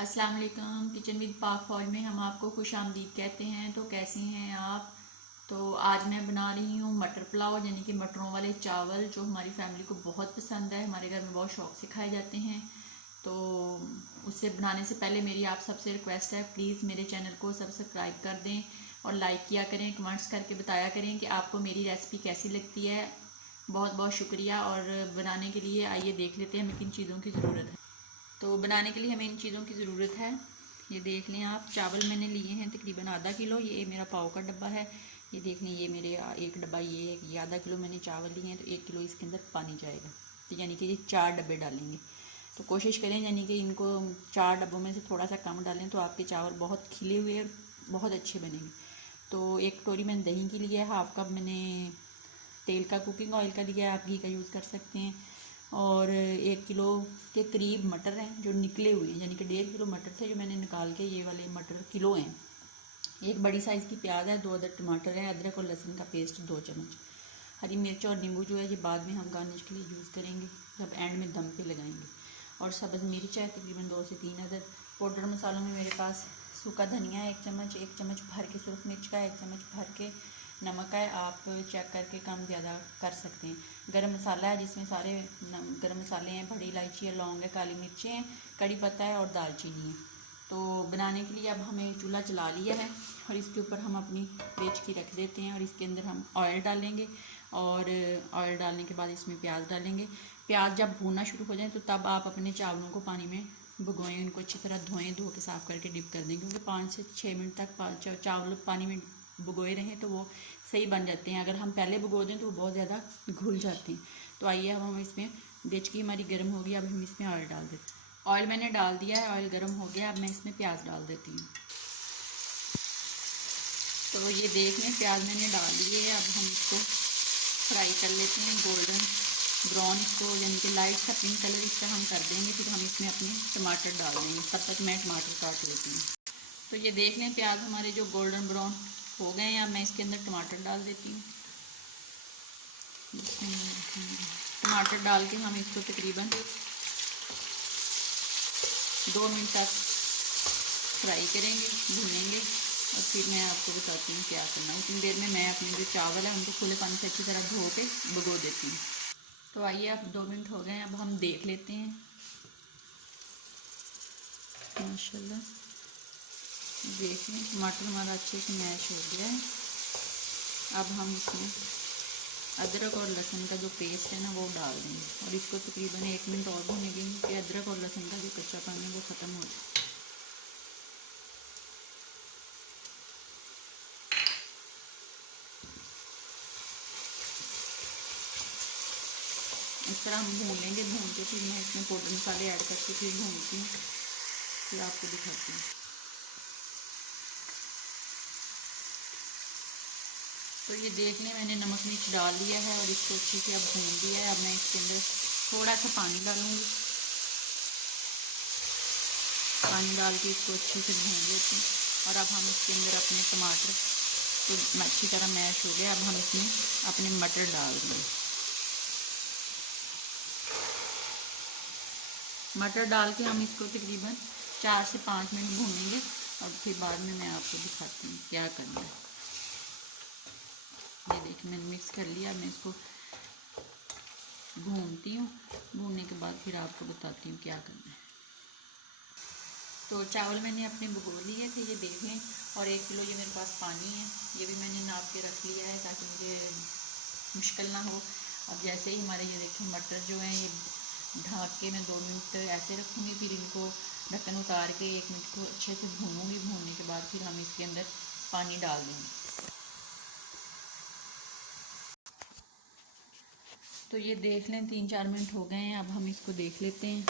अस्सलाम वालेकुम। Kitchen with पाक फौज में हम आपको खुश आमदीद कहते हैं। तो कैसे हैं आप? तो आज मैं बना रही हूँ मटर पुलाव, यानी कि मटरों वाले चावल, जो हमारी फैमिली को बहुत पसंद है। हमारे घर में बहुत शौक से खाए जाते हैं। तो उसे बनाने से पहले मेरी आप सबसे रिक्वेस्ट है, प्लीज़ मेरे चैनल को सब्सक्राइब कर दें और लाइक किया करें, कमेंट्स करके बताया करें कि आपको मेरी रेसिपी कैसी लगती है। बहुत बहुत शुक्रिया। और बनाने के लिए आइए देख लेते हैं हमें किन चीज़ों की ज़रूरत है। तो बनाने के लिए हमें इन चीज़ों की ज़रूरत है। ये देख लें आप, चावल मैंने लिए हैं तकरीबन आधा किलो। ये मेरा पाव का डब्बा है। ये देख लें, ये मेरे एक डब्बा, ये आधा किलो मैंने चावल लिए हैं, तो 1 किलो इसके अंदर पानी जाएगा। तो यानी कि ये 4 डब्बे डालेंगे। तो कोशिश करें यानी कि इनको 4 डब्बों में से थोड़ा सा कम डालें, तो आपके चावल बहुत खिले हुए और बहुत अच्छे बनेंगे। तो एक कटोरी मैंने दही की लिया है, हाफ कप मैंने तेल का, कुकिंग ऑयल का लिया है, आप घी का यूज़ कर सकते हैं। और 1 किलो के करीब मटर हैं जो निकले हुए हैं, यानी कि 1.5 किलो मटर थे जो मैंने निकाल के, ये वाले मटर किलो हैं। एक बड़ी साइज़ की प्याज है, 2 अदर टमाटर है, अदरक और लहसुन का पेस्ट 2 चम्मच, हरी मिर्च और नींबू जो है ये बाद में हम गार्निश के लिए यूज़ करेंगे जब एंड में दम पे लगाएंगे। और सब्ज़ मिर्च है तकरीबन 2 से 3 अदर। पाउडर मसालों में मेरे पास सूखा धनिया है 1 चम्मच भर के, सुरख मिर्च का 1 चम्मच भर के, नमक है, आप चेक करके कम ज़्यादा कर सकते हैं। गरम मसाला है जिसमें सारे गरम मसाले हैं, बड़ी इलायची है, लौंग है, काली मिर्चें हैं, कड़ी पत्ता है और दालचीनी है। तो बनाने के लिए अब हमें चूल्हा चला लिया है और इसके ऊपर हम अपनी डेचकी रख देते हैं और इसके अंदर हम ऑयल डालेंगे। और ऑयल डालने के बाद इसमें प्याज डालेंगे। प्याज जब भूनना शुरू हो जाए तो तब आप अपने चावलों को पानी में भिगोएं, उनको अच्छी तरह धोएं, धो के साफ़ करके डिप कर दें, क्योंकि 5 से 6 मिनट तक चावल पानी में भिगोए रहें तो वो सही बन जाते हैं। अगर हम पहले भिगो दें तो वो बहुत ज़्यादा घुल जाते हैं। तो आइए अब हम इसमें, डेचकी हमारी गर्म होगी, अब हम इसमें ऑयल डाल देते हैं। ऑयल मैंने डाल दिया है, ऑयल गर्म हो गया, अब मैं इसमें प्याज डाल देती हूँ। तो ये देख लें, प्याज मैंने डाल दिए है। अब हम इसको फ्राई कर लेते हैं गोल्डन ब्राउन, इसको यानी कि लाइट सा पिंक कलर इसका हम कर देंगे। फिर हम इसमें अपने टमाटर डाल देंगे, तब तक मैं टमाटर काट लेती हूँ। तो ये देख लें, प्याज हमारे जो गोल्डन ब्राउन हो गए हैं, अब मैं इसके अंदर टमाटर डाल देती हूँ। टमाटर डाल के हम इसको तकरीबन 2 मिनट तक फ्राई करेंगे, भूनेंगे, और फिर मैं आपको बताती हूँ क्या करना है। उतनी देर में मैं अपने जो चावल है उनको खुले पानी से अच्छी तरह धो के भिगो देती हूँ। तो आइए, अब 2 मिनट हो गए हैं, अब हम देख लेते हैं। माशाल्लाह देखिए, टमाटर हमारा अच्छे से मैश हो गया है। अब हम इसमें अदरक और लहसुन का जो पेस्ट है ना वो डाल देंगे और इसको तकरीबन 1 मिनट और भूनेंगे कि अदरक और लहसुन का जो कच्चापन है वो ख़त्म हो जाए। इस तरह हम भून लेंगे। भून के फिर मैं इसमें पाउडर मसाले ऐड करके फिर भूनती हूँ, फिर आपको दिखाती हूँ। तो ये देख लें, मैंने नमक मिर्च डाल दिया है और इसको अच्छे से अब भून दिया है। अब मैं इसके अंदर थोड़ा सा पानी डालूँगी, पानी डाल के इसको अच्छे से भून लेते हैं। और अब हम इसके अंदर अपने टमाटर तो अच्छी तरह मैश हो गया, अब हम इसमें अपने मटर डाल देंगे। मटर डाल के हम इसको तकरीबन 4 से 5 मिनट भूनेंगे और फिर बाद में मैं आपको दिखाती हूँ क्या करना है। ये देखिए, मैंने मिक्स कर लिया। मैं इसको भूनती हूँ, भूनने के बाद फिर आपको बताती हूँ क्या करना है। तो चावल मैंने अपने भिगो लिए थे, ये देख लें, और 1 किलो ये मेरे पास पानी है, ये भी मैंने नाप के रख लिया है ताकि मुझे मुश्किल ना हो। अब जैसे ही हमारे, ये देखें, मटर जो हैं, ये ढक के मैं 2 मिनट ऐसे रखूँगी, फिर इनको ढक्कन उतार के 1 मिनट को अच्छे से भूनूँगी। भूनने के बाद फिर हम इसके अंदर पानी डाल देंगे। तो ये देख लें, 3-4 मिनट हो गए हैं, अब हम इसको देख लेते हैं।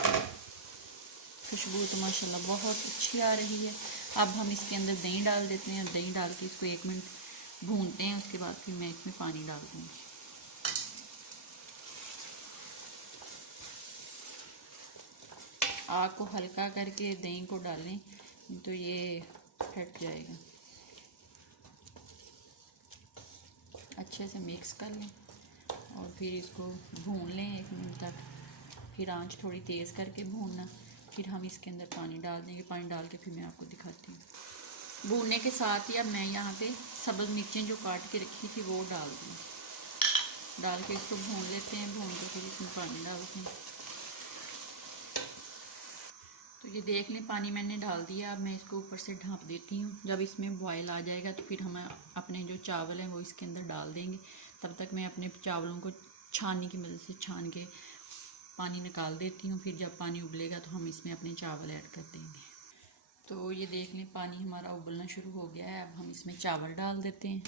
खुशबू तो माशाल्लाह बहुत अच्छी आ रही है। अब हम इसके अंदर दही डाल देते हैं, दही डाल के इसको 1 मिनट भूनते हैं। उसके बाद फिर मैं इसमें पानी डाल दूँगी। आग को हल्का करके दही को डालें, तो ये फट जाएगा। अच्छे से मिक्स कर लें और फिर इसको भून लें 1 मिनट तक। फिर आंच थोड़ी तेज़ करके भूनना, फिर हम इसके अंदर पानी डाल देंगे। पानी डाल के फिर मैं आपको दिखाती हूँ। भूनने के साथ ही अब मैं यहाँ पे सब्ज़ मिर्चें जो काट के रखी थी वो डाल दूँ। डाल के इसको भून लेते हैं। भून के फिर इसमें पानी डालते हैं। तो ये देख लें पानी मैंने डाल दिया। अब मैं इसको ऊपर से ढाँप देती हूँ। जब इसमें बॉयल आ जाएगा तो फिर हम अपने जो चावल हैं वो इसके अंदर डाल देंगे। तब तक मैं अपने चावलों को छाननी की मदद से छान के पानी निकाल देती हूँ। फिर जब पानी उबलेगा तो हम इसमें अपने चावल ऐड कर देंगे। तो ये देख लें पानी हमारा उबलना शुरू हो गया है। अब हम इसमें चावल डाल देते हैं।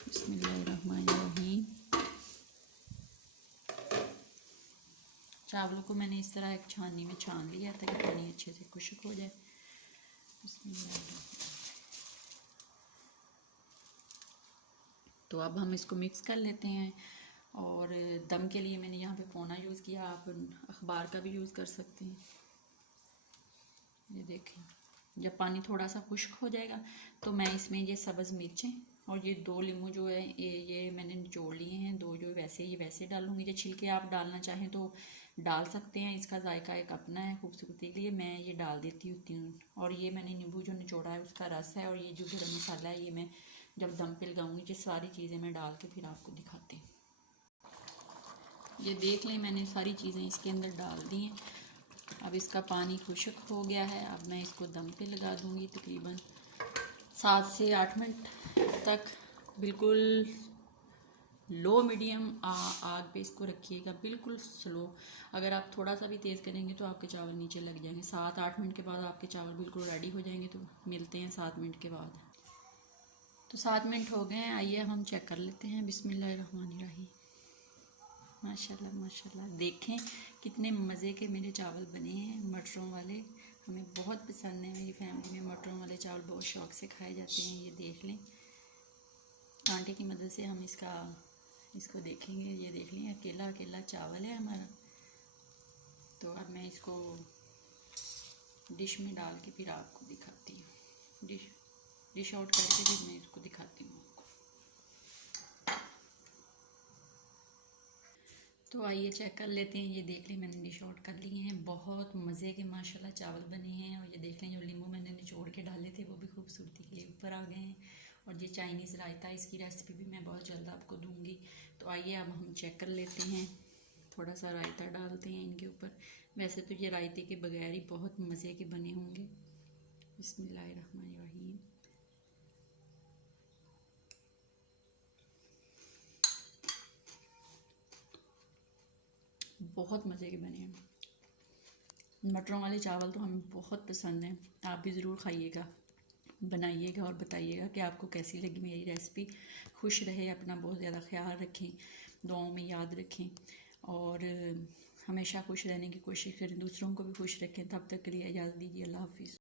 बिस्मिल्लाहिर्रहमानिर्रहीम। चावलों को मैंने इस तरह एक छाननी में छान लिया ताकि पानी अच्छे से खुश्क हो जाए। तो अब हम इसको मिक्स कर लेते हैं। और दम के लिए मैंने यहाँ पे पोना यूज़ किया। आप अखबार का भी यूज़ कर सकते हैं। ये देखें जब पानी थोड़ा सा खुश्क हो जाएगा तो मैं इसमें ये सब्ज़ मिर्चें और ये 2 लीमू जो है ये मैंने निचोड़ लिए हैं। 2 जो ये वैसे डालूँगी। ये छिलके आप डालना चाहें तो डाल सकते हैं। इसका जायका एक अपना है खूबसूरती के लिए, मैं ये डाल देती हूँ। और ये मैंने नींबू जो निचोड़ा है उसका रस है। और ये जो गरम मसाला है ये मैं जब दम पे लगाऊंगी ये सारी चीज़ें मैं डाल के फिर आपको दिखाती हूँ। ये देख लें मैंने सारी चीज़ें इसके अंदर डाल दी हैं। अब इसका पानी खुश्क हो गया है। अब मैं इसको दम पे लगा दूँगी तकरीबन 7 से 8 मिनट तक। बिल्कुल लो मीडियम आग पे इसको रखिएगा, बिल्कुल स्लो। अगर आप थोड़ा सा भी तेज़ करेंगे तो आपके चावल नीचे लग जाएंगे। 7-8 मिनट के बाद आपके चावल बिल्कुल रेडी हो जाएंगे। तो मिलते हैं 7 मिनट के बाद। तो 7 मिनट हो गए हैं। आइए हम चेक कर लेते हैं। बिस्मिल्लाहिर्रहमानिर्रहीम। माशाल्लाह माशाल्लाह, देखें कितने मज़े के मेरे चावल बने हैं मटरों वाले। हमें बहुत पसंद है। मेरी फैमिली में मटरों वाले चावल बहुत शौक़ से खाए जाते हैं। ये देख लें कांटे की मदद से हम इसको देखेंगे। ये देख लें अकेला अकेला चावल है हमारा। तो अब मैं इसको डिश में डाल के फिर आपको दिखाती हूँ। डिश आउट करके फिर मैं इसको दिखाती हूँ आपको। तो आइए चेक कर लेते हैं। ये देख लें मैंने डिश आउट कर लिए हैं। बहुत मज़े के माशाल्लाह चावल बने हैं। और ये देख लें जो लीमू मैंने निचोड़ के डाले थे वो भी खूबसूरती के लिए ऊपर आ गए हैं। और ये चाइनीज़ रायता, इसकी रेसिपी भी मैं बहुत जल्द आपको दूंगी। तो आइए अब हम चेक कर लेते हैं। थोड़ा सा रायता डालते हैं इनके ऊपर। वैसे तो ये रायते के बगैर ही बहुत मज़े के बने होंगे। बिस्मिल्लाहिर्रहमानिर्रहीम। बहुत मज़े के बने हैं। मटरों वाले चावल तो हमें बहुत पसंद हैं। आप भी ज़रूर खाइएगा, बनाइएगा और बताइएगा कि आपको कैसी लगी मेरी रेसिपी। खुश रहे, अपना बहुत ज़्यादा ख्याल रखें, दुआओं में याद रखें और हमेशा खुश रहने की कोशिश करें, दूसरों को भी खुश रखें। तब तक के लिए इजाज़त दीजिए। अल्लाह हाफ़िज़।